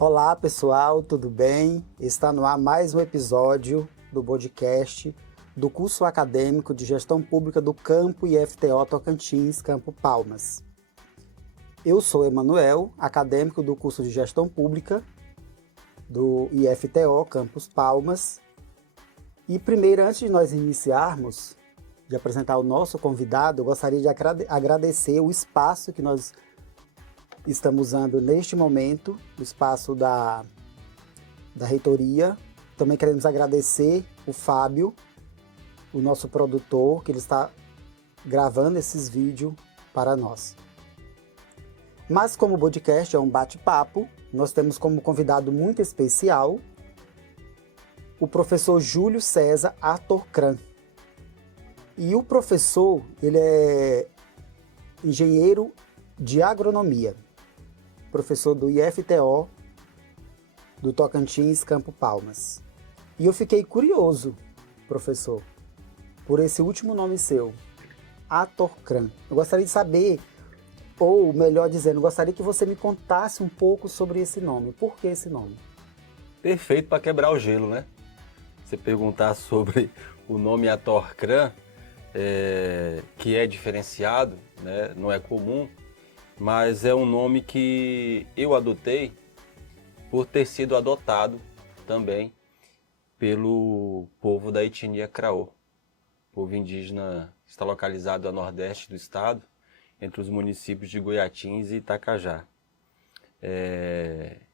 Olá pessoal, tudo bem? Está no ar mais um episódio do podcast do curso acadêmico de Gestão Pública do Campo IFTO Tocantins, Campo Palmas. Eu sou Emanuel, acadêmico do curso de Gestão Pública do IFTO Campus Palmas. E primeiro, antes de nós iniciarmos, de apresentar o nosso convidado, eu gostaria de agradecer o espaço que nós estamos usando neste momento, o espaço da reitoria. Também queremos agradecer o Fábio, o nosso produtor, que ele está gravando esses vídeos para nós. Mas como o podcast é um bate-papo, nós temos como convidado muito especial o professor Júlio César Atorcran. E o professor, ele é engenheiro de agronomia, professor do IFTO do Tocantins, Campo Palmas. E eu fiquei curioso, professor, por esse último nome seu, Atorcran. Eu gostaria de saber, ou melhor dizendo, eu gostaria que você me contasse um pouco sobre esse nome. Por que esse nome? Perfeito para quebrar o gelo, né? Você perguntar sobre o nome Atorcran, que é diferenciado, né? Não é comum, mas é um nome que eu adotei por ter sido adotado também pelo povo da etnia Craô. O povo indígena está localizado a nordeste do estado, entre os municípios de Goiatins e Itacajá.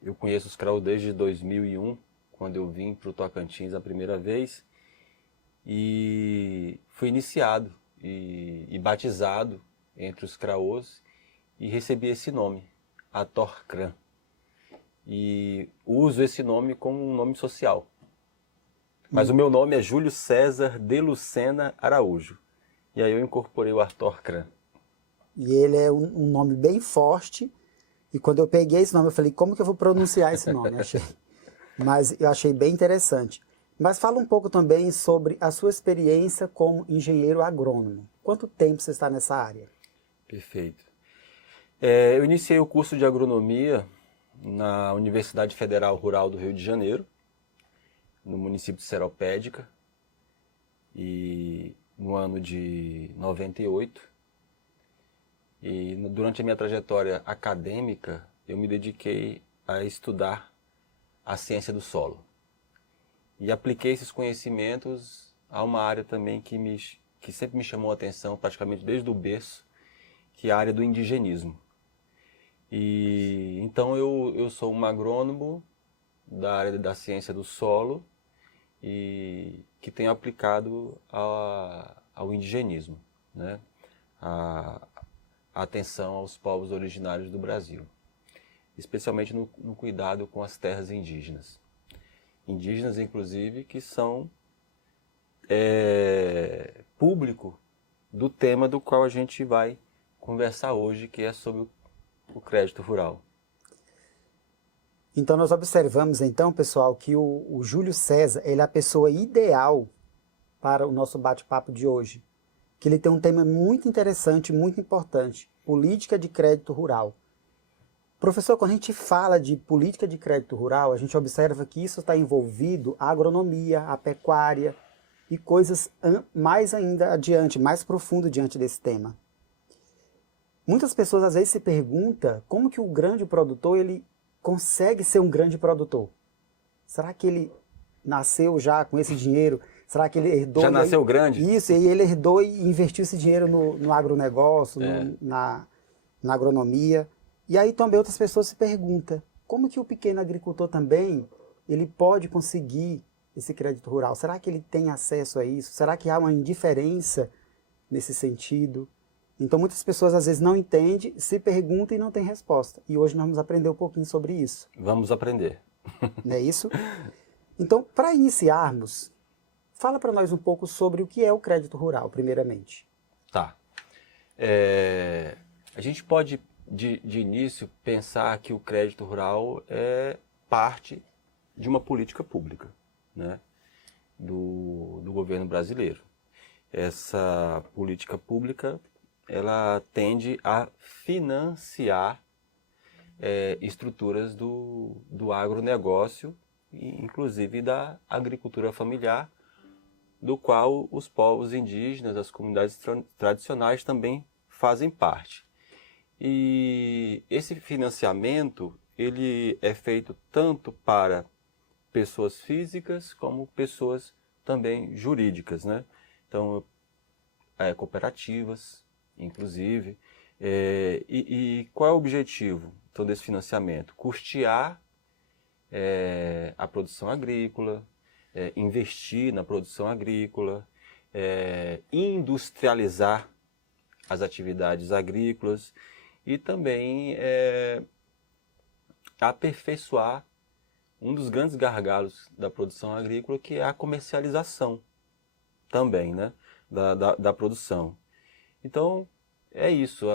Eu conheço os Craô desde 2001, quando eu vim para o Tocantins a primeira vez, e fui iniciado e batizado entre os Craôs e recebi esse nome, Atorcran. E uso esse nome como um nome social. Mas o meu nome é Júlio César de Lucena Araújo. E aí eu incorporei o Atorcran. E ele é um nome bem forte. E quando eu peguei esse nome, eu falei, como que eu vou pronunciar esse nome? Mas eu achei bem interessante. Mas fala um pouco também sobre a sua experiência como engenheiro agrônomo. Quanto tempo você está nessa área? Perfeito. Eu iniciei o curso de agronomia na Universidade Federal Rural do Rio de Janeiro, no município de Seropédica, e no ano de 98. E durante a minha trajetória acadêmica, eu me dediquei a estudar a ciência do solo. E apliquei esses conhecimentos a uma área também que sempre me chamou a atenção, praticamente desde o berço, que é a área do indigenismo. E então eu sou um agrônomo da área da ciência do solo e que tenho aplicado ao indigenismo, né? A atenção aos povos originários do Brasil, especialmente no cuidado com as terras indígenas. Indígenas, inclusive, que são público do tema do qual a gente vai conversar hoje, que é sobre o crédito rural. Então nós observamos então, pessoal, que o Júlio César, ele é a pessoa ideal para o nosso bate-papo de hoje. Que ele tem um tema muito interessante, muito importante, política de crédito rural. Professor, quando a gente fala de política de crédito rural, a gente observa que isso está envolvido a agronomia, a pecuária e coisas mais ainda adiante, mais profundo diante desse tema. Muitas pessoas às vezes se perguntam como que o grande produtor ele consegue ser um grande produtor. Será que ele nasceu já com esse dinheiro? Será que ele herdou... Já nasceu grande? Isso, e ele herdou e investiu esse dinheiro no agronegócio, na agronomia. E aí também outras pessoas se perguntam, como que o pequeno agricultor também, ele pode conseguir esse crédito rural? Será que ele tem acesso a isso? Será que há uma indiferença nesse sentido? Então muitas pessoas às vezes não entendem, se perguntam e não têm resposta. E hoje nós vamos aprender um pouquinho sobre isso. Vamos aprender. Não é isso? Então, para iniciarmos, fala para nós um pouco sobre o que é o crédito rural, primeiramente. Tá. A gente pode, de início, pensar que o crédito rural é parte de uma política pública, né, do governo brasileiro. Essa política pública, ela tende a financiar estruturas do agronegócio, inclusive da agricultura familiar, do qual os povos indígenas, as comunidades tradicionais também fazem parte. E esse financiamento, ele é feito tanto para pessoas físicas como pessoas também jurídicas, né? Então, cooperativas, inclusive. E qual é o objetivo então, desse financiamento? Custear a produção agrícola, investir na produção agrícola, industrializar as atividades agrícolas e também aperfeiçoar um dos grandes gargalos da produção agrícola, que é a comercialização também, né, da produção. Então, é isso,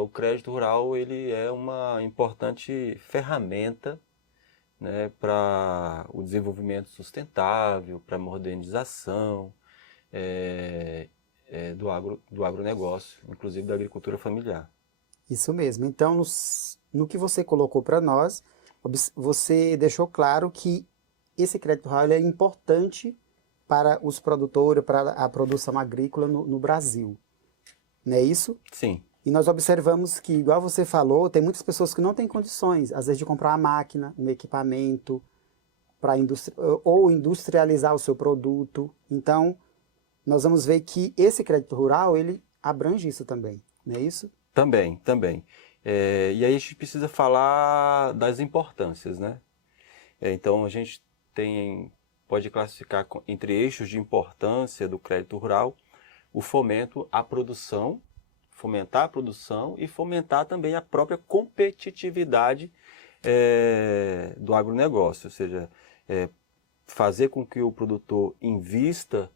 o crédito rural ele é uma importante ferramenta, né, para o desenvolvimento sustentável, para a modernização do agronegócio, inclusive da agricultura familiar. Isso mesmo. Então, no que você colocou para nós, você deixou claro que esse crédito rural é importante para os produtores, para a produção agrícola no Brasil. Não é isso? Sim. E nós observamos que, igual você falou, tem muitas pessoas que não têm condições, às vezes, de comprar uma máquina, um equipamento, ou industrializar o seu produto. Então, nós vamos ver que esse crédito rural, ele abrange isso também, não é isso? Também, também. E aí a gente precisa falar das importâncias, né? Então a gente pode classificar entre eixos de importância do crédito rural o fomento à produção, fomentar a produção e fomentar também a própria competitividade do agronegócio, ou seja, fazer com que o produtor invista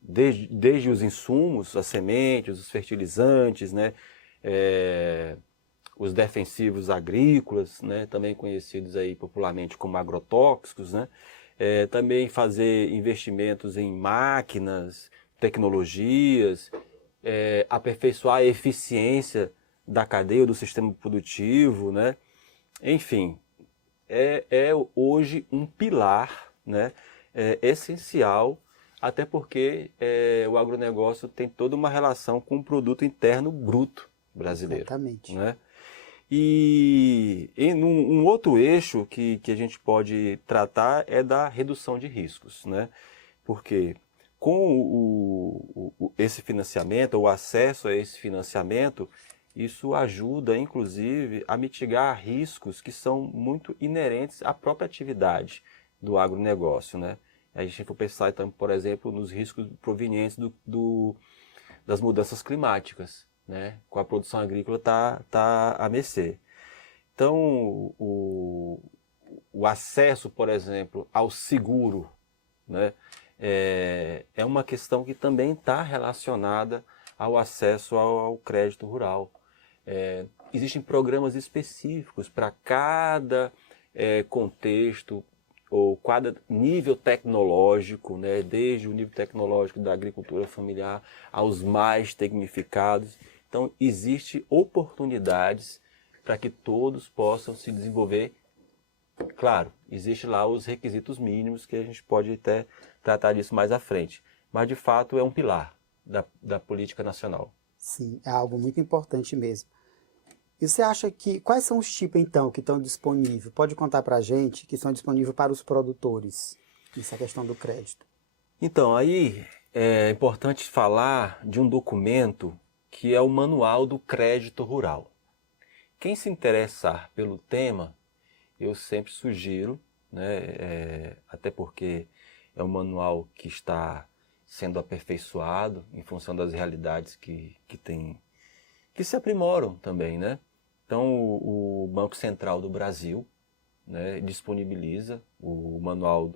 desde os insumos, as sementes, os fertilizantes, né, os defensivos agrícolas, né, também conhecidos aí popularmente como agrotóxicos, né, também fazer investimentos em máquinas, tecnologias, aperfeiçoar a eficiência da cadeia do sistema produtivo, né, enfim, é hoje um pilar, né, essencial, até porque o agronegócio tem toda uma relação com o produto interno bruto brasileiro. Exatamente. Né? E um outro eixo que a gente pode tratar é da redução de riscos, né? Porque com esse financiamento, o acesso a esse financiamento, isso ajuda, inclusive, a mitigar riscos que são muito inerentes à própria atividade do agronegócio, né? A gente for pensar, então, por exemplo, nos riscos provenientes das mudanças climáticas, né? Com a produção agrícola tá a mercê. Então, o acesso, por exemplo, ao seguro, né? É uma questão que também está relacionada ao acesso ao crédito rural. Existem programas específicos para cada contexto ou cada nível tecnológico, né, desde o nível tecnológico da agricultura familiar aos mais tecnificados. Então, existem oportunidades para que todos possam se desenvolver. Claro, existem lá os requisitos mínimos que a gente pode até tratar disso mais à frente, mas de fato é um pilar da política nacional. Sim, é algo muito importante mesmo. E você acha que, quais são os tipos então que estão disponíveis? Pode contar para a gente que são disponíveis para os produtores, nessa questão do crédito. Então, aí é importante falar de um documento que é o Manual do Crédito Rural. Quem se interessar pelo tema, eu sempre sugiro, né, até porque é um manual que está sendo aperfeiçoado em função das realidades que se aprimoram também, né? Então, o Banco Central do Brasil, né, disponibiliza o Manual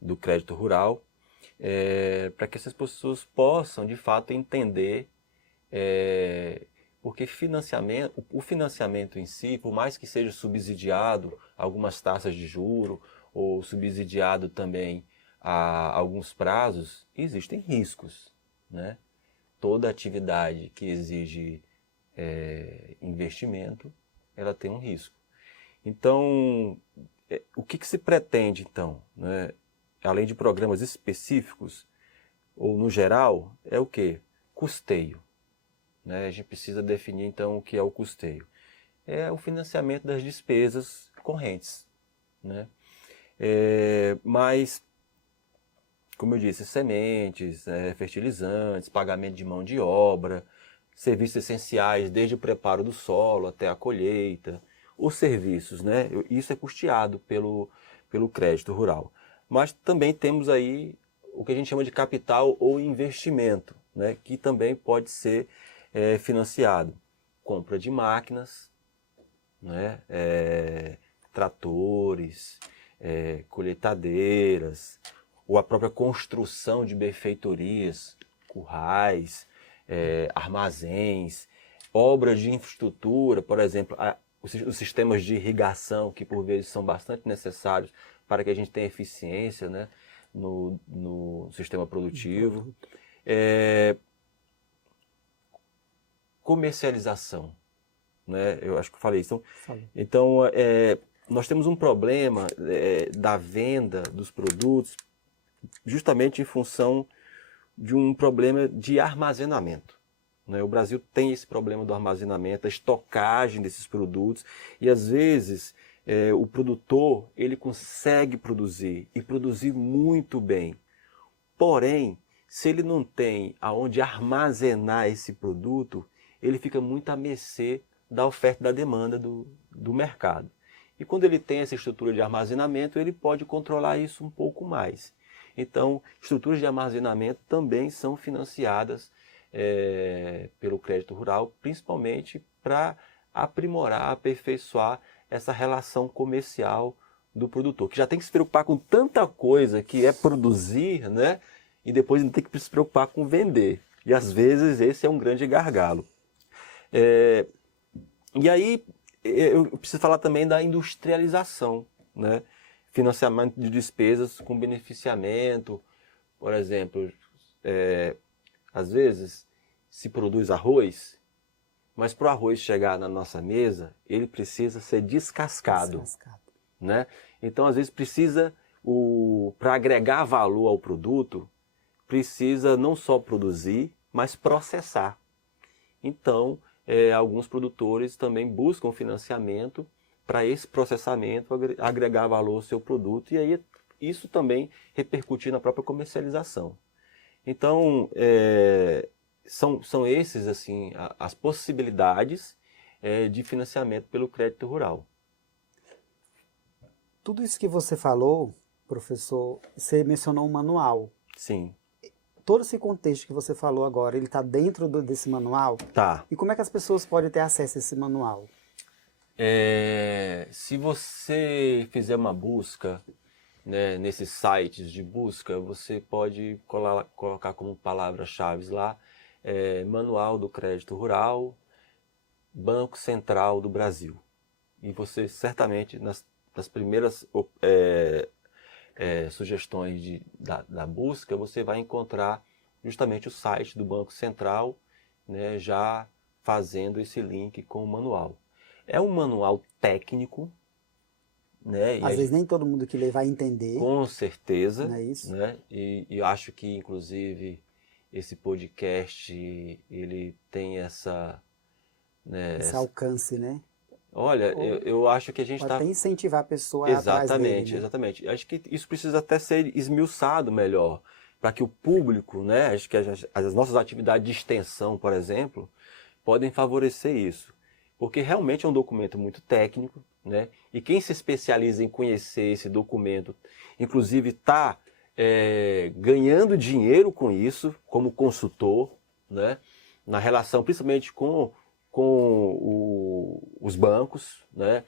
do Crédito Rural para que essas pessoas possam, de fato, entender porque o financiamento em si, por mais que seja subsidiado algumas taxas de juro ou subsidiado também a alguns prazos, existem riscos, né? Toda atividade que exige investimento, ela tem um risco. Então, o que se pretende, então, né? Além de programas específicos, ou no geral, é o quê? Custeio. Né? A gente precisa definir, então, o que é o custeio. É o financiamento das despesas correntes. Né? Mas, como eu disse, sementes, fertilizantes, pagamento de mão de obra, serviços essenciais, desde o preparo do solo até a colheita, os serviços, né? Isso é custeado pelo crédito rural. Mas também temos aí o que a gente chama de capital ou investimento, né? Que também pode ser financiado. Compra de máquinas, né? Tratores, colheitadeiras, ou a própria construção de benfeitorias, currais, armazéns, obras de infraestrutura, por exemplo, os sistemas de irrigação, que por vezes são bastante necessários para que a gente tenha eficiência, né, no sistema produtivo. Comercialização, né, eu acho que eu falei isso. Então, nós temos um problema da venda dos produtos justamente em função de um problema de armazenamento. Né? O Brasil tem esse problema do armazenamento, a estocagem desses produtos, e às vezes o produtor ele consegue produzir e produzir muito bem. Porém, se ele não tem aonde armazenar esse produto, ele fica muito à mercê da oferta e da demanda do mercado. E quando ele tem essa estrutura de armazenamento, ele pode controlar isso um pouco mais. Então, estruturas de armazenamento também são financiadas pelo crédito rural, principalmente para aprimorar, aperfeiçoar essa relação comercial do produtor, que já tem que se preocupar com tanta coisa que é produzir, né? E depois não tem que se preocupar com vender. E às vezes esse é um grande gargalo. E aí eu preciso falar também da industrialização, né? Financiamento de despesas com beneficiamento, por exemplo, às vezes se produz arroz, mas para o arroz chegar na nossa mesa, ele precisa ser descascado. Né? Então, às vezes precisa, para agregar valor ao produto, precisa não só produzir, mas processar. Então, alguns produtores também buscam financiamento para esse processamento agregar valor ao seu produto, e aí isso também repercutir na própria comercialização. Então, são esses assim, as possibilidades de financiamento pelo crédito rural. Tudo isso que você falou, professor, você mencionou um manual. Sim. Todo esse contexto que você falou agora, ele está dentro desse manual? Tá. E como é que as pessoas podem ter acesso a esse manual? Se você fizer uma busca, né, nesses sites de busca, você pode colocar como palavras-chave lá, Manual do Crédito Rural, Banco Central do Brasil. E você certamente, nas primeiras sugestões da busca, você vai encontrar justamente o site do Banco Central, né, já fazendo esse link com o manual. É um manual técnico, né? Às vezes nem todo mundo que lê vai entender. Com certeza. Não é isso? Né? E eu acho que, inclusive, esse podcast, ele tem essa... Né, esse alcance, né? Olha, eu acho que a gente está... Até incentivar a pessoa a ir atrás dele, né? Exatamente. Acho que isso precisa até ser esmiuçado melhor, para que o público, né? Acho que as nossas atividades de extensão, por exemplo, podem favorecer isso. Porque realmente é um documento muito técnico, né? E quem se especializa em conhecer esse documento, inclusive está ganhando dinheiro com isso, como consultor, né? Na relação principalmente com os bancos, né?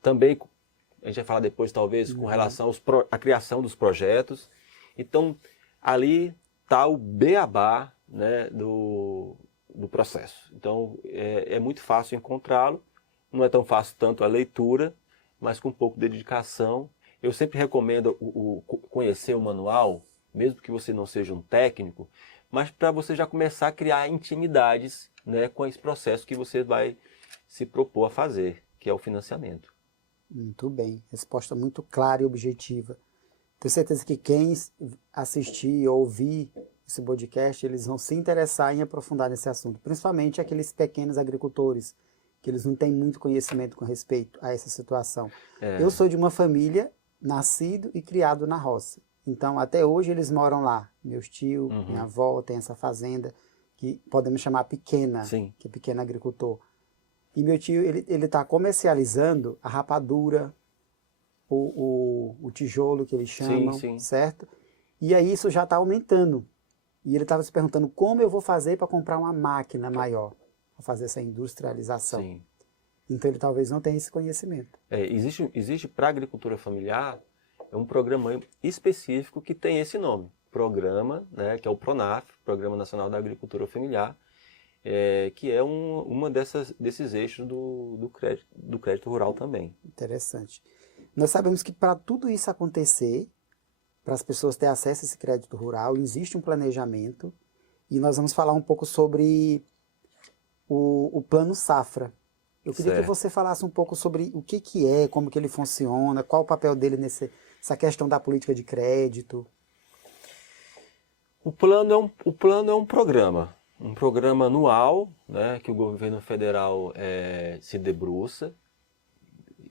Também, a gente vai falar depois talvez, com relação à criação dos projetos. Então, ali está o beabá, né, do processo. Então, é muito fácil encontrá-lo, não é tão fácil tanto a leitura, mas com um pouco de dedicação. Eu sempre recomendo conhecer o manual, mesmo que você não seja um técnico, mas para você já começar a criar intimidades, né, com esse processo que você vai se propor a fazer, que é o financiamento. Muito bem, resposta muito clara e objetiva. Tenho certeza que quem assistir ou ouvir esse podcast, eles vão se interessar em aprofundar nesse assunto, principalmente aqueles pequenos agricultores, que eles não têm muito conhecimento com respeito a essa situação. Eu sou de uma família nascido e criado na roça, então até hoje eles moram lá. Meus tios, minha avó tem essa fazenda, que podemos chamar pequena, Sim. que é pequeno agricultor. E meu tio, ele está comercializando a rapadura, o tijolo que eles chamam, sim. certo? E aí isso já está aumentando. E ele estava se perguntando como eu vou fazer para comprar uma máquina maior, para fazer essa industrialização. Sim. Então ele talvez não tenha esse conhecimento. Existe para a agricultura familiar um programa específico que tem esse nome. Programa, né, que é o PRONAF, Programa Nacional da Agricultura Familiar, que é uma desses eixos do crédito rural também. Interessante. Nós sabemos que para tudo isso acontecer, para as pessoas terem acesso a esse crédito rural, existe um planejamento e nós vamos falar um pouco sobre o Plano Safra. Eu queria que você falasse um pouco sobre o que é, como que ele funciona, qual o papel dele nessa questão da política de crédito. O plano é um programa anual, né, que o governo federal se debruça.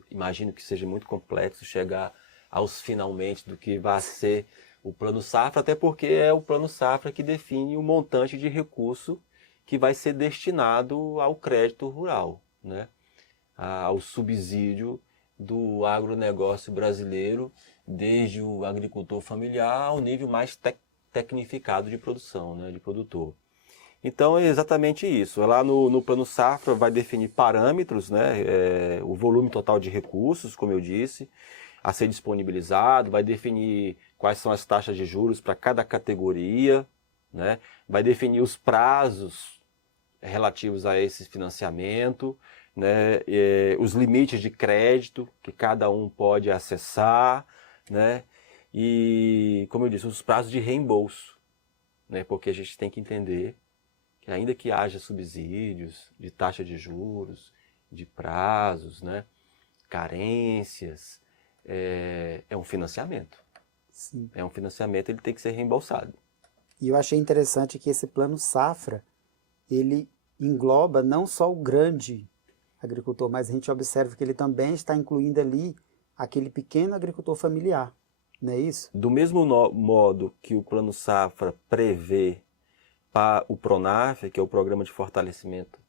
Imagino que seja muito complexo chegar aos finalmente do que vai ser o Plano Safra, até porque é o Plano Safra que define o montante de recurso que vai ser destinado ao crédito rural, né, ao subsídio do agronegócio brasileiro, desde o agricultor familiar ao nível mais tecnificado de produção, né, de produtor. Então é exatamente isso. Lá no Plano Safra vai definir parâmetros, né, o volume total de recursos, como eu disse, a ser disponibilizado, vai definir quais são as taxas de juros para cada categoria, né, vai definir os prazos relativos a esse financiamento, né, os limites de crédito que cada um pode acessar, né, e, como eu disse, os prazos de reembolso, né, porque a gente tem que entender que ainda que haja subsídios de taxa de juros, de prazos, né, carências, é um financiamento. Sim. É um financiamento, ele tem que ser reembolsado. E eu achei interessante que esse Plano Safra, ele engloba não só o grande agricultor, mas a gente observa que ele também está incluindo ali aquele pequeno agricultor familiar, não é isso? Do mesmo modo que o Plano Safra prevê para o PRONAF, que é o Programa de Fortalecimento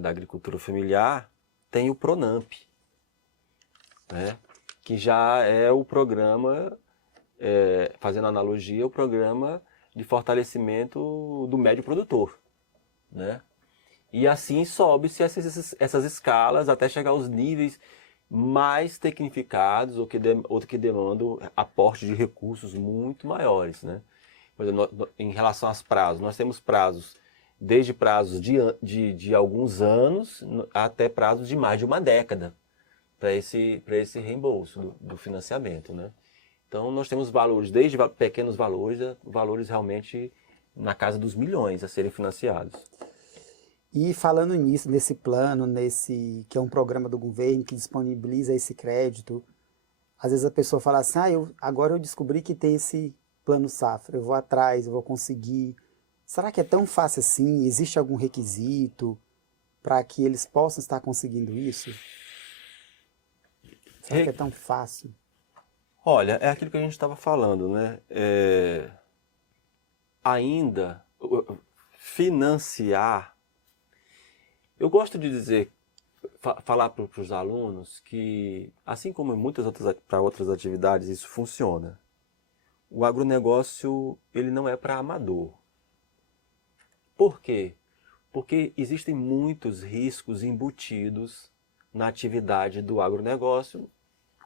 da Agricultura Familiar, tem o PRONAMP, né, que já é o programa, fazendo analogia, o programa de fortalecimento do médio produtor, né? E assim sobe-se essas escalas até chegar aos níveis mais tecnificados ou que demandam aporte de recursos muito maiores, né? Por exemplo, em relação aos prazos, nós temos prazos, desde prazos de alguns anos até prazos de mais de uma década para esse reembolso do financiamento, né? Então nós temos valores, desde pequenos valores, valores realmente na casa dos milhões a serem financiados. E falando nisso, nesse plano, que é um programa do governo que disponibiliza esse crédito, às vezes a pessoa fala assim, agora eu descobri que tem esse Plano Safra, eu vou atrás, eu vou conseguir. Será que é tão fácil assim? Existe algum requisito para que eles possam estar conseguindo isso? Será que é tão fácil? Olha, é aquilo que a gente estava falando, né? Ainda financiar. Eu gosto de dizer, falar para os alunos que, assim como em muitas outras atividades, isso funciona. O agronegócio, ele não é para amador. Por quê? Porque existem muitos riscos embutidos na atividade do agronegócio,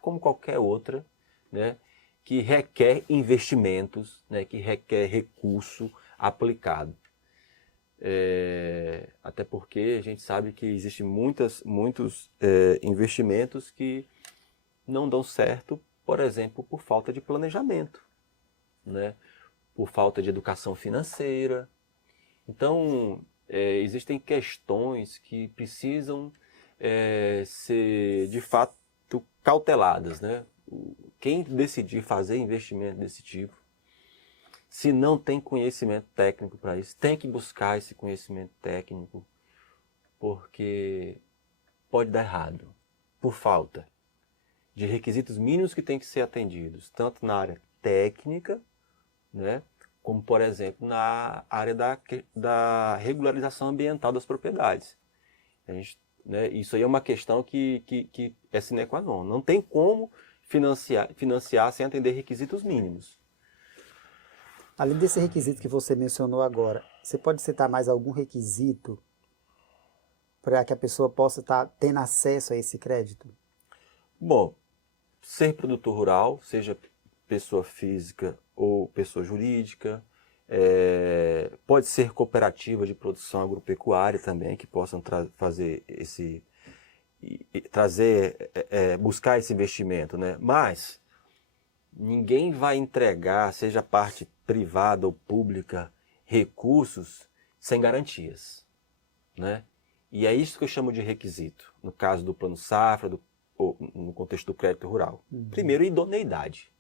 como qualquer outra, né, que requer investimentos, né, que requer recurso aplicado. Até porque a gente sabe que existem muitos investimentos que não dão certo, por exemplo, por falta de planejamento, né, por falta de educação financeira. Então, existem questões que precisam ser, de fato, muito cauteladas, né? Quem decidir fazer investimento desse tipo, se não tem conhecimento técnico para isso, tem que buscar esse conhecimento técnico, porque pode dar errado, por falta de requisitos mínimos que têm que ser atendidos, tanto na área técnica, né, como, por exemplo, na área da regularização ambiental das propriedades. A gente, né, isso aí é uma questão que é sine qua non. Não tem como financiar sem atender requisitos mínimos. Além desse requisito que você mencionou agora, você pode citar mais algum requisito para que a pessoa possa estar tendo acesso a esse crédito? Bom, ser produtor rural, seja pessoa física ou pessoa jurídica, pode ser cooperativa de produção agropecuária também, que possam buscar esse investimento, né? Mas ninguém vai entregar, seja a parte privada ou pública, recursos sem garantias, né? E é isso que eu chamo de requisito, no caso do Plano Safra, ou no contexto do crédito rural. Primeiro, idoneidade.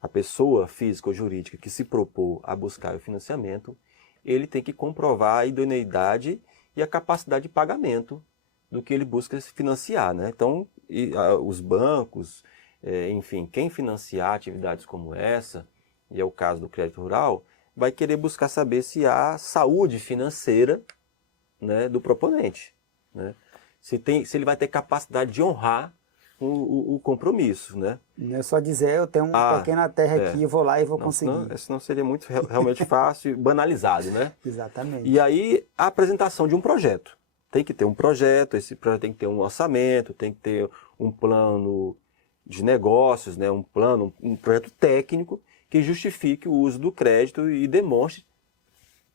A pessoa física ou jurídica que se propor a buscar o financiamento, ele tem que comprovar a idoneidade e a capacidade de pagamento do que ele busca se financiar, né? Então, os bancos, enfim, quem financiar atividades como essa, e é o caso do crédito rural, vai querer buscar saber se há saúde financeira, né, do proponente, né? Se ele vai ter capacidade de honrar o compromisso, né? Não é só dizer, eu tenho uma pequena terra aqui, eu vou lá e vou conseguir. Senão seria muito realmente fácil e banalizado, né? Exatamente. E aí, a apresentação de um projeto. Tem que ter um projeto, esse projeto tem que ter um orçamento, tem que ter um plano de negócios, né? Um projeto técnico que justifique o uso do crédito e demonstre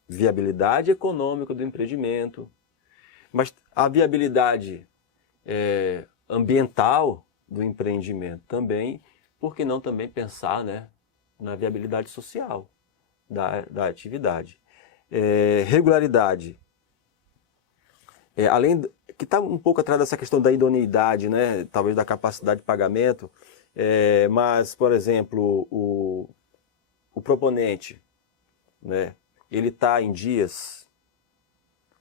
viabilidade econômica do empreendimento. Mas a viabilidade ambiental do empreendimento também, por que não também pensar, né, na viabilidade social da atividade. Regularidade. Que está um pouco atrás dessa questão da idoneidade, né, talvez da capacidade de pagamento, mas, por exemplo, o proponente, né, ele está em dias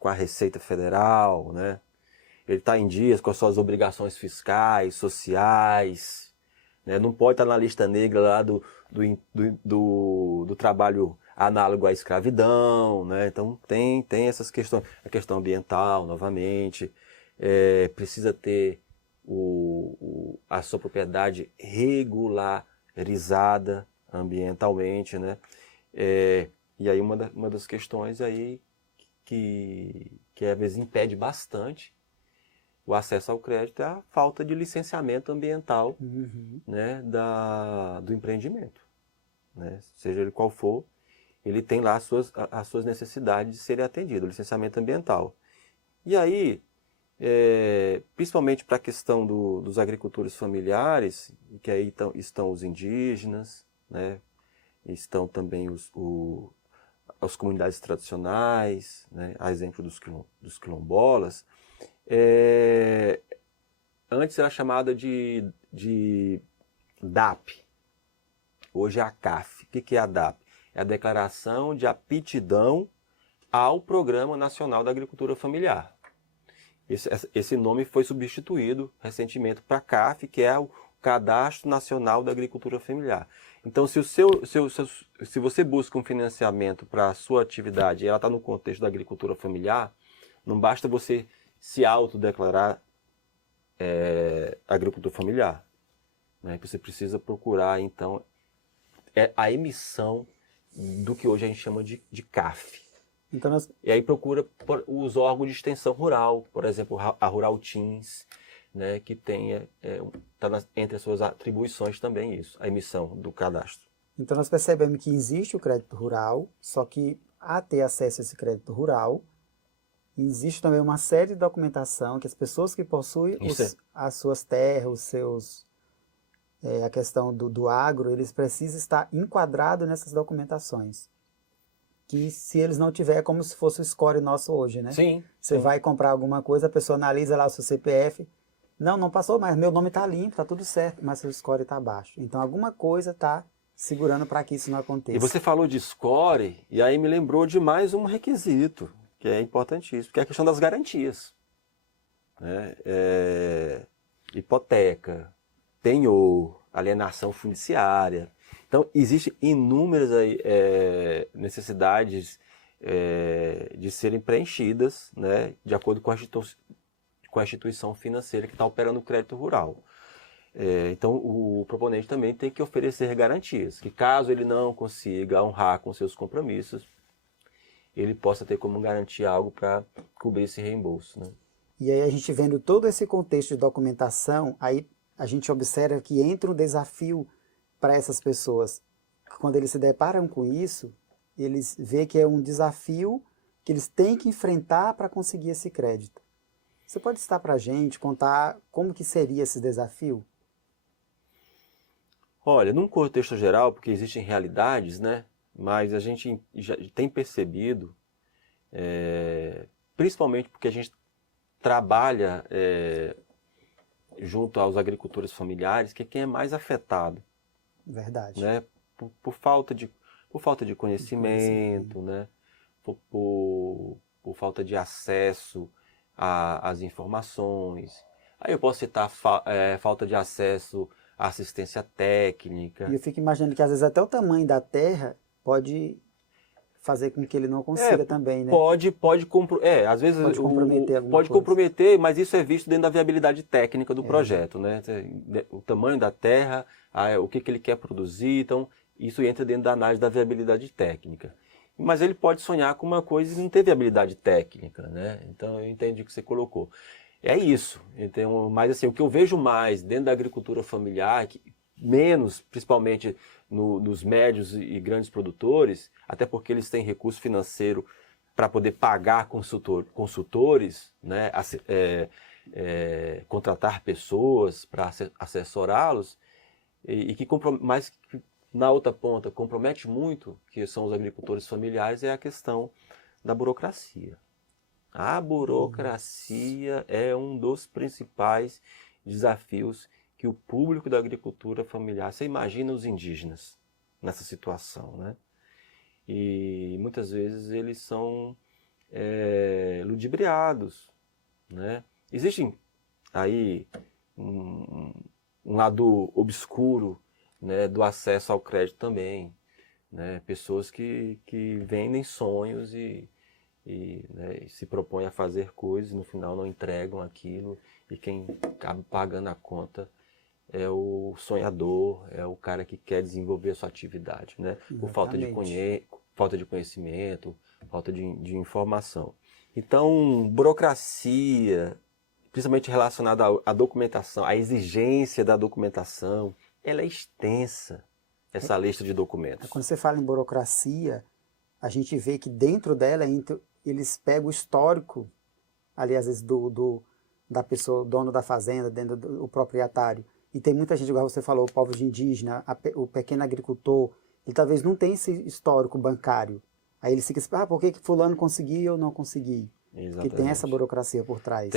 com a Receita Federal, né? Ele está em dias com as suas obrigações fiscais, sociais, né? Não pode estar na lista negra lá do trabalho análogo à escravidão, né? Então tem essas questões, a questão ambiental, novamente, precisa ter a sua propriedade regularizada ambientalmente, né? E aí uma das questões aí que às vezes impede bastante o acesso ao crédito é a falta de licenciamento ambiental, né, do empreendimento, né? Seja ele qual for, ele tem lá as suas necessidades de serem atendidas, o licenciamento ambiental. E aí, principalmente para a questão dos agricultores familiares, que aí estão os indígenas, né, estão também as comunidades tradicionais, né, a exemplo dos quilombolas, antes era chamada de DAP, hoje é a CAF. O que é a DAP? É a Declaração de Aptidão ao Programa Nacional da Agricultura Familiar. Esse nome foi substituído recentemente para a CAF, que é o Cadastro Nacional da Agricultura Familiar. Então, se você busca um financiamento para a sua atividade e ela está no contexto da agricultura familiar, não basta você se autodeclarar agricultor familiar, né? Você precisa procurar, então, a emissão do que hoje a gente chama de CAF. Então, E aí procura os órgãos de extensão rural, por exemplo, a Rural Teams, né, que está entre as suas atribuições também isso, a emissão do cadastro. Então nós percebemos que existe o crédito rural, só que a ter acesso a esse crédito rural, existe também uma série de documentação que as pessoas que possuem as suas terras, a questão do agro, eles precisam estar enquadrados nessas documentações. Que se eles não tiverem, é como se fosse o score nosso hoje, né? Sim. Você vai comprar alguma coisa, a pessoa analisa lá o seu CPF, Não, não passou, mas meu nome está limpo, está tudo certo, mas seu score está baixo. Então alguma coisa está segurando para que isso não E aconteça. você falou de score, e aí me lembrou de mais um requisito, que é importantíssimo, que é a questão das garantias. Né? Hipoteca, penhor, alienação fundiciária. Então, existem inúmeras aí, necessidades de serem preenchidas, né, de acordo com a instituição financeira que está operando o crédito rural. Então, o proponente também tem que oferecer garantias, que caso ele não consiga honrar com seus compromissos, ele possa ter como garantia algo para cobrir esse reembolso. Né? E aí a gente vendo todo esse contexto de documentação, aí a gente observa que entra um desafio para essas pessoas. Quando eles se deparam com isso, eles veem que é um desafio que eles têm que enfrentar para conseguir esse crédito. Você pode citar para a gente, contar como que seria esse desafio? Olha, num contexto geral, porque existem realidades, né? Mas a gente já tem percebido, principalmente porque a gente trabalha junto aos agricultores familiares, que é quem é mais afetado. Verdade. Né? Por falta de conhecimento, né? Por falta de acesso às informações. Aí eu posso citar falta de acesso à assistência técnica. E eu fico imaginando que às vezes até o tamanho da terra pode fazer com que ele não consiga também, né? Às vezes Pode comprometer alguma pode coisa. comprometer, mas isso é visto dentro da viabilidade técnica do projeto, né? O tamanho da terra, o que ele quer produzir, então isso entra dentro da análise da viabilidade técnica. Mas ele pode sonhar com uma coisa e não ter viabilidade técnica, né? Então eu entendi o que você colocou. É isso. Então, mas assim, o que eu vejo mais dentro da agricultura familiar, menos principalmente nos médios e grandes produtores, até porque eles têm recurso financeiro para poder pagar consultores, né, contratar pessoas para assessorá-los, mas que na outra ponta compromete muito, que são os agricultores familiares, é a questão da burocracia. A burocracia é um dos principais desafios que o público da agricultura familiar... Você imagina os indígenas nessa situação, né? E muitas vezes eles são ludibriados, né? Existem aí um lado obscuro, né, do acesso ao crédito também, né? Pessoas que vendem sonhos né, se propõem a fazer coisas, no final não entregam aquilo, e quem acaba pagando a conta é o sonhador, é o cara que quer desenvolver a sua atividade, né? Por falta de conhecimento, falta de informação. Então, burocracia, principalmente relacionada à documentação, à exigência da documentação, ela é extensa, essa lista de documentos. Quando você fala em burocracia, a gente vê que dentro dela eles pegam o histórico, ali às vezes da pessoa, dono da fazenda, dentro do proprietário. E tem muita gente, igual você falou, povos indígenas, o pequeno agricultor, ele talvez não tenha esse histórico bancário. Aí ele fica assim, por que fulano conseguiu e eu não consegui? Exatamente. Porque tem essa burocracia por trás.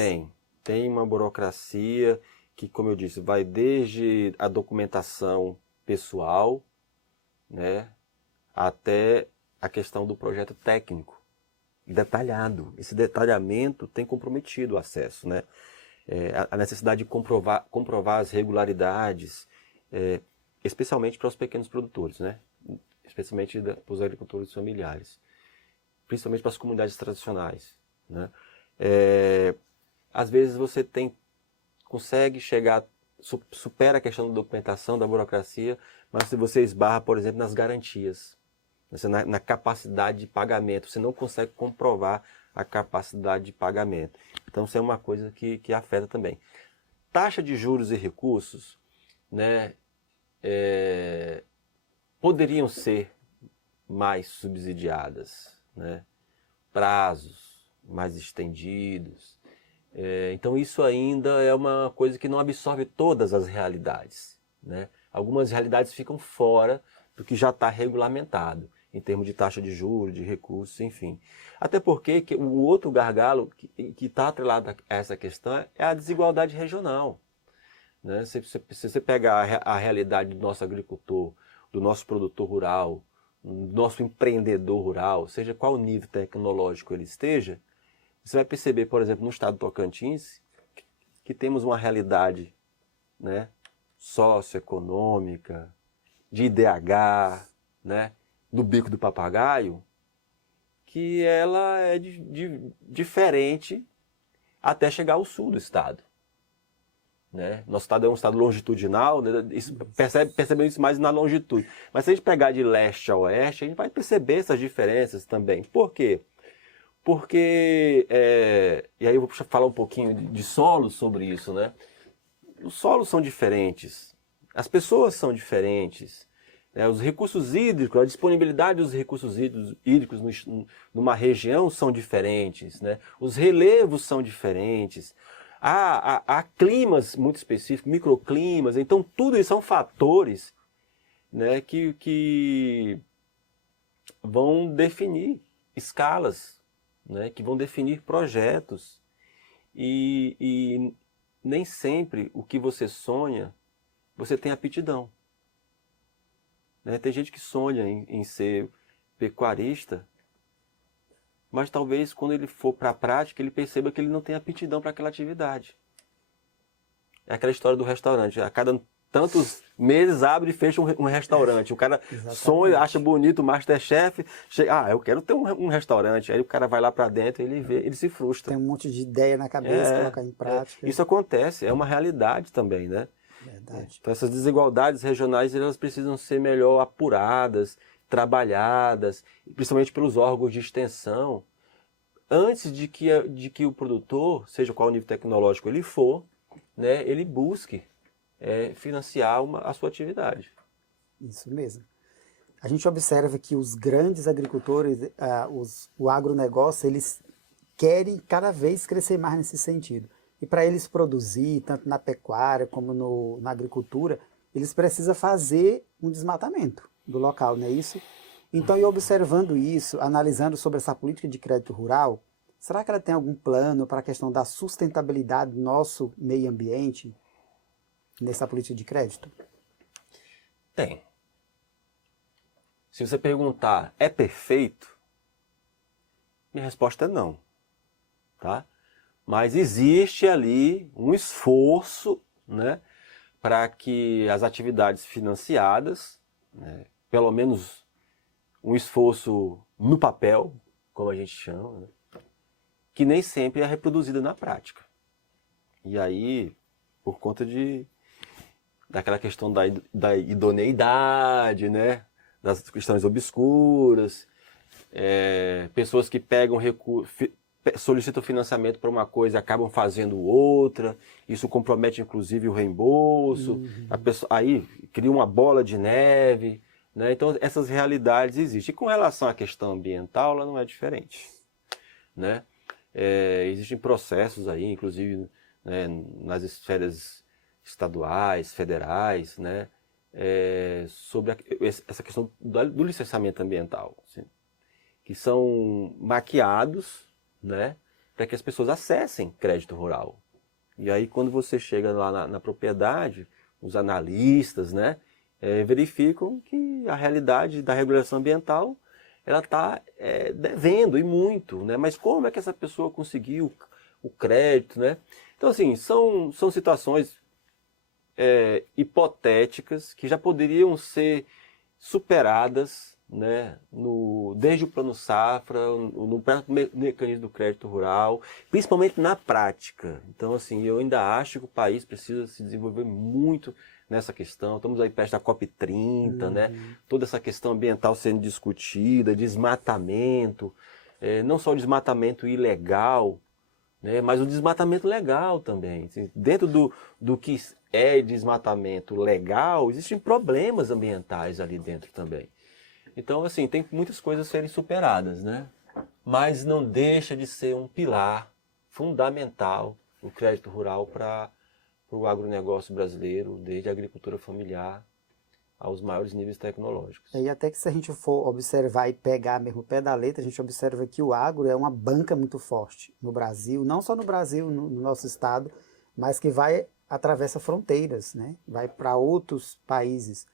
Tem uma burocracia que, como eu disse, vai desde a documentação pessoal, né, até a questão do projeto técnico, detalhado. Esse detalhamento tem comprometido o acesso, né? A necessidade de comprovar as regularidades, especialmente para os pequenos produtores, né? Especialmente para os agricultores familiares, principalmente para as comunidades tradicionais, né? Às vezes você consegue chegar, supera a questão da documentação, da burocracia, mas se você esbarra, por exemplo, nas garantias, na capacidade de pagamento, você não consegue comprovar a capacidade de pagamento. Então, isso é uma coisa que afeta também. Taxa de juros e recursos, né, poderiam ser mais subsidiadas, né? Prazos mais estendidos. Então, isso ainda é uma coisa que não absorve todas as realidades, né? Algumas realidades ficam fora do que já está regulamentado. em termos de taxa de juros, de recursos, enfim. Até porque o outro gargalo que está atrelado a essa questão é a desigualdade regional. Né? Se você pegar a realidade do nosso agricultor, do nosso produtor rural, do nosso empreendedor rural, seja qual nível tecnológico ele esteja, você vai perceber, por exemplo, no estado do Tocantins, que temos uma realidade, né, socioeconômica, de IDH, né, do bico do papagaio, que ela é diferente até chegar ao sul do estado. Né? Nosso estado é um estado longitudinal, né? Percebemos isso mais na longitude. Mas se a gente pegar de leste a oeste, a gente vai perceber essas diferenças também. Por quê? Porque, e aí eu vou falar um pouquinho de solo sobre isso, né? Os solos são diferentes, as pessoas são diferentes, né? Os recursos hídricos, a disponibilidade dos recursos hídricos numa região são diferentes, né? Os relevos são diferentes. Há climas muito específicos, microclimas, então tudo isso são fatores, né, que vão definir escalas, né, que vão definir projetos. E nem sempre o que você sonha, você tem aptidão. Né? Tem gente que sonha em ser pecuarista, mas talvez quando ele for para a prática, ele perceba que ele não tem aptidão para aquela atividade. É aquela história do restaurante. A cada tantos meses abre e fecha um restaurante. O cara sonha, acha bonito o Masterchef, chega, eu quero ter um restaurante. Aí o cara vai lá para dentro e ele vê, ele se frustra. Tem um monte de ideia na cabeça, colocar em prática. Isso acontece, é uma realidade também, né? Verdade. Então essas desigualdades regionais, elas precisam ser melhor apuradas, trabalhadas, principalmente pelos órgãos de extensão, antes de que o produtor, seja qual nível tecnológico ele for, né, ele busque financiar a sua atividade. Isso mesmo. A gente observa que os grandes agricultores, o agronegócio, eles querem cada vez crescer mais nesse sentido. E para eles produzir, tanto na pecuária como na agricultura, eles precisam fazer um desmatamento do local, não é isso? Então, e observando isso, analisando sobre essa política de crédito rural, será que ela tem algum plano para a questão da sustentabilidade do nosso meio ambiente nessa política de crédito? Tem. Se você perguntar, é perfeito? Minha resposta é não. Tá? Mas existe ali um esforço, né, para que as atividades financiadas, né, pelo menos um esforço no papel, como a gente chama, né, que nem sempre é reproduzida na prática. E aí, por conta daquela questão da idoneidade, né, das questões obscuras, pessoas que pegam solicitam financiamento para uma coisa e acabam fazendo outra, isso compromete inclusive o reembolso, aí cria uma bola de neve, né? Então essas realidades existem. E com relação à questão ambiental, ela não é diferente, né? Existem processos aí, inclusive, né, nas esferas estaduais, federais, né, sobre essa questão do licenciamento ambiental, assim, que são maquiados, né, para que as pessoas acessem crédito rural. E aí quando você chega lá na propriedade, os analistas, né, verificam que a realidade da regulação ambiental ela está devendo e muito, né? Mas como é que essa pessoa conseguiu o crédito, né? Então assim, são situações hipotéticas que já poderiam ser superadas, né, desde o Plano Safra, no mecanismo do crédito rural, principalmente na prática. Então, assim, eu ainda acho que o país precisa se desenvolver muito nessa questão. Estamos aí perto da COP30, né? Toda essa questão ambiental sendo discutida, desmatamento, não só o desmatamento ilegal, né, mas o desmatamento legal também. Assim, dentro do que é desmatamento legal, existem problemas ambientais ali dentro também. Então, assim, tem muitas coisas a serem superadas, né? Mas não deixa de ser um pilar fundamental o crédito rural para o agronegócio brasileiro, desde a agricultura familiar aos maiores níveis tecnológicos. E até que se a gente for observar e pegar mesmo o pé da letra, a gente observa que o agro é uma banca muito forte no Brasil, não só no Brasil, no nosso estado, mas que atravessa fronteiras, né? Vai para outros países,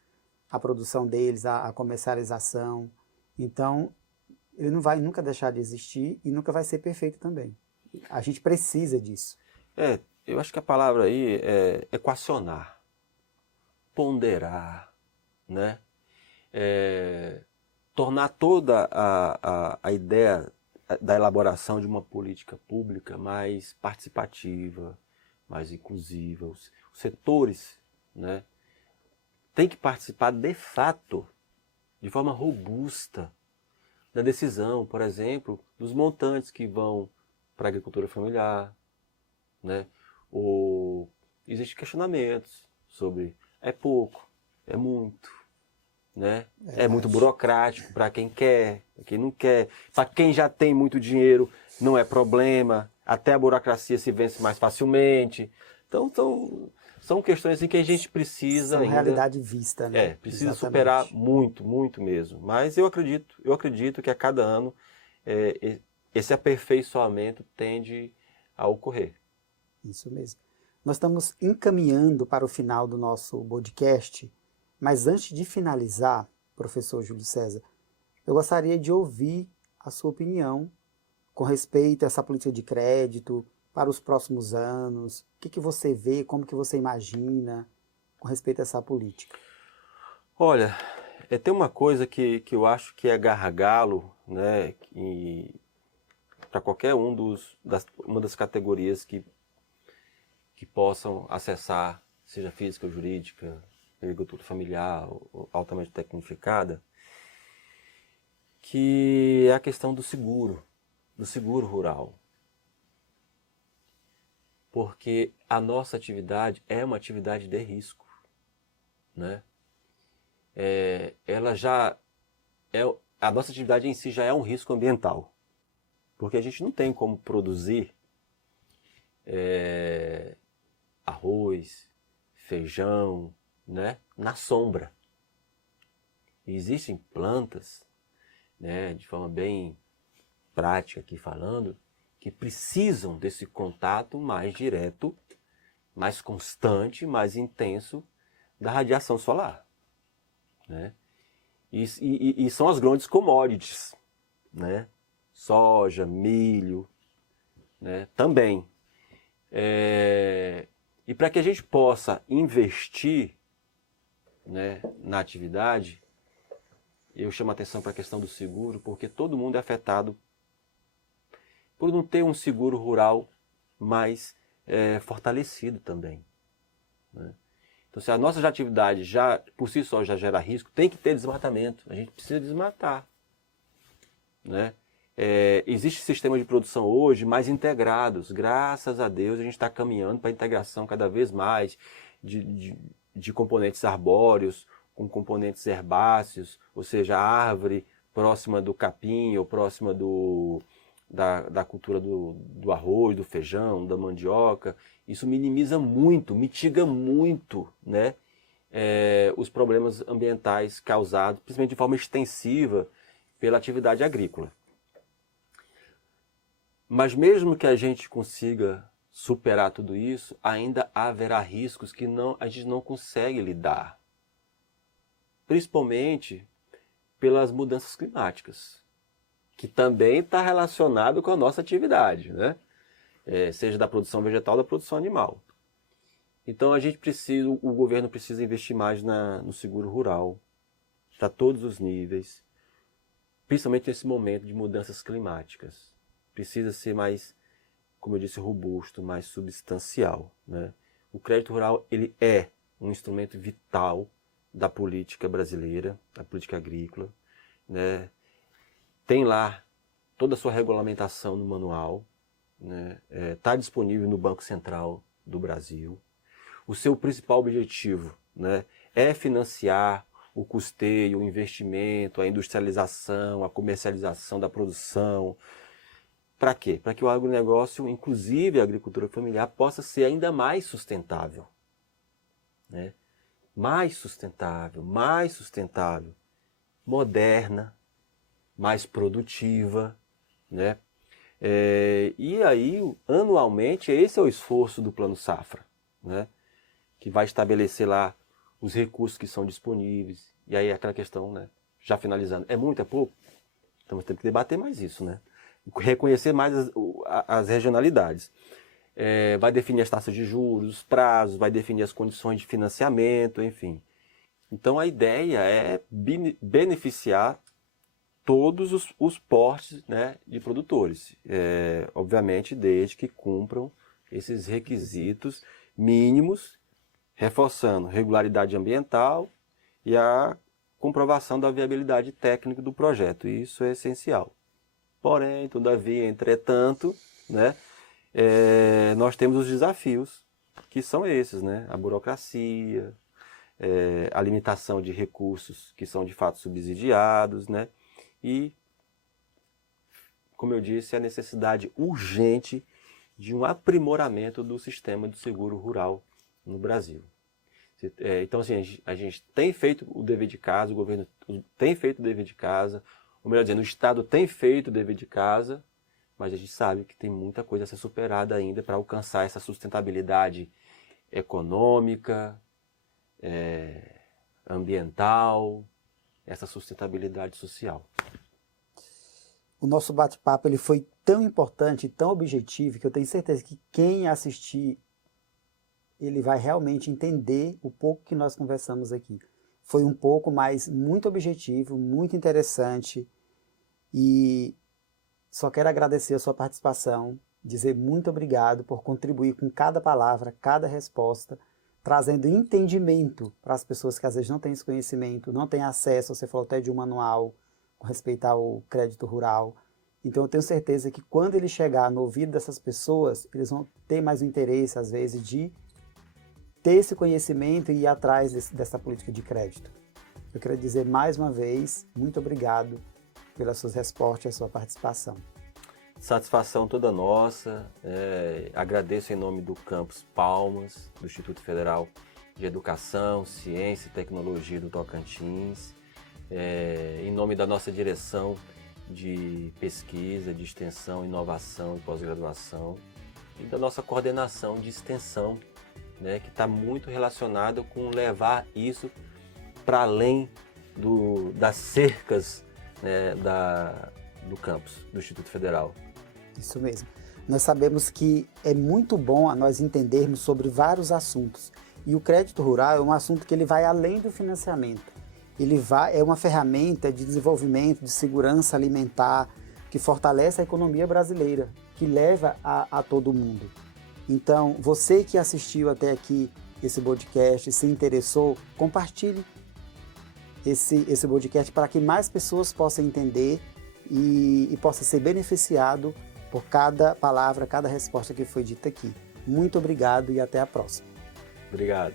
a produção deles, a comercialização. Então, ele não vai nunca deixar de existir e nunca vai ser perfeito também. A gente precisa disso. Eu acho que a palavra aí é equacionar, ponderar, né? Tornar toda a ideia da elaboração de uma política pública mais participativa, mais inclusiva. Os setores, né, têm que participar de fato, de forma robusta, da decisão, por exemplo, dos montantes que vão para a agricultura familiar, né? Existem questionamentos sobre é pouco, é muito, né? É muito burocrático para quem quer, para quem não quer. Para quem já tem muito dinheiro, não é problema. Até a burocracia se vence mais facilmente. Então, são questões em que a gente precisa ainda... realidade vista, né? Precisa Exatamente. superar muito, muito mesmo. Mas eu acredito que a cada ano esse aperfeiçoamento tende a ocorrer. Isso mesmo. Nós estamos encaminhando para o final do nosso podcast, mas antes de finalizar, professor Júlio César, eu gostaria de ouvir a sua opinião com respeito a essa política de crédito para os próximos anos. O que você vê, como que você imagina com respeito a essa política? Olha, tem uma coisa que eu acho que é gargalo, né, para qualquer uma das categorias que possam acessar, seja física ou jurídica, agricultura familiar ou altamente tecnificada, que é a questão do seguro rural. Porque a nossa atividade é uma atividade de risco, né? A nossa atividade em si já é um risco ambiental, porque a gente não tem como produzir arroz, feijão, né, na sombra. E existem plantas, né, de forma bem prática aqui falando, que precisam desse contato mais direto, mais constante, mais intenso da radiação solar, né? E são as grandes commodities, né? Soja, milho, né? Também. E para que a gente possa investir, né, na atividade, eu chamo a atenção para a questão do seguro, porque todo mundo é afetado por não ter um seguro rural mais fortalecido também, né? Então, se a nossa atividade já por si só já gera risco, tem que ter desmatamento. A gente precisa desmatar, né? Existe sistema de produção hoje mais integrados. Graças a Deus a gente está caminhando para a integração cada vez mais de componentes arbóreos com componentes herbáceos, ou seja, a árvore próxima do capim ou próxima da cultura do arroz, do feijão, da mandioca. Isso minimiza muito, mitiga muito, né, os problemas ambientais causados, principalmente de forma extensiva, pela atividade agrícola. Mas mesmo que a gente consiga superar tudo isso, ainda haverá riscos que a gente não consegue lidar. Principalmente pelas mudanças climáticas, que também está relacionado com a nossa atividade, né? Seja da produção vegetal ou da produção animal. Então o governo precisa investir mais no seguro rural, para todos os níveis, principalmente nesse momento de mudanças climáticas. Precisa ser mais, como eu disse, robusto, mais substancial, né? O crédito rural ele é um instrumento vital da política brasileira, da política agrícola, né? Tem lá toda a sua regulamentação no manual, né? Tá disponível no Banco Central do Brasil. O seu principal objetivo, né, é financiar o custeio, o investimento, a industrialização, a comercialização da produção. Para quê? Para que o agronegócio, inclusive a agricultura familiar, possa ser ainda mais sustentável, né? mais sustentável, moderna, mais produtiva, né? E aí, anualmente, esse é o esforço do Plano Safra, né? Que vai estabelecer lá os recursos que são disponíveis. E aí aquela questão, né? Já finalizando, é muito, é pouco? Então temos que debater mais isso, né? Reconhecer mais as regionalidades. Vai definir as taxas de juros, os prazos, vai definir as condições de financiamento, enfim. Então a ideia é beneficiar todos os portes, né, de produtores, obviamente desde que cumpram esses requisitos mínimos, reforçando regularidade ambiental e a comprovação da viabilidade técnica do projeto. Isso é essencial. Porém, todavia, entretanto, né, nós temos os desafios, que são esses, né? A burocracia, a limitação de recursos que são de fato subsidiados, né? E, como eu disse, a necessidade urgente de um aprimoramento do sistema de seguro rural no Brasil. Então, assim, a gente tem feito o dever de casa, o governo tem feito o dever de casa, ou melhor dizendo, o Estado tem feito o dever de casa, mas a gente sabe que tem muita coisa a ser superada ainda para alcançar essa sustentabilidade econômica, ambiental, essa sustentabilidade social. O nosso bate-papo ele foi tão importante, tão objetivo, que eu tenho certeza que quem assistir, ele vai realmente entender o pouco que nós conversamos aqui. Foi um pouco, mas muito objetivo, muito interessante, e só quero agradecer a sua participação, dizer muito obrigado por contribuir com cada palavra, cada resposta, trazendo entendimento para as pessoas que às vezes não têm esse conhecimento, não têm acesso, você falou até de um manual com respeito ao crédito rural. Então eu tenho certeza que quando ele chegar no ouvido dessas pessoas, eles vão ter mais o interesse, às vezes, de ter esse conhecimento e ir atrás dessa política de crédito. Eu quero dizer mais uma vez, muito obrigado pelas suas respostas e a sua participação. Satisfação toda nossa. Agradeço em nome do Campus Palmas, do Instituto Federal de Educação, Ciência e Tecnologia do Tocantins, em nome da nossa direção de pesquisa, de extensão, inovação e pós-graduação, e da nossa coordenação de extensão, né, que está muito relacionado com levar isso para além das cercas, né, do campus, do Instituto Federal. Isso mesmo. Nós sabemos que é muito bom nós entendermos sobre vários assuntos. E o crédito rural é um assunto que ele vai além do financiamento. É uma ferramenta de desenvolvimento, de segurança alimentar, que fortalece a economia brasileira, que leva a todo mundo. Então, você que assistiu até aqui esse podcast, se interessou, compartilhe esse podcast para que mais pessoas possam entender e possa ser beneficiado por cada palavra, cada resposta que foi dita aqui. Muito obrigado e até a próxima. Obrigado.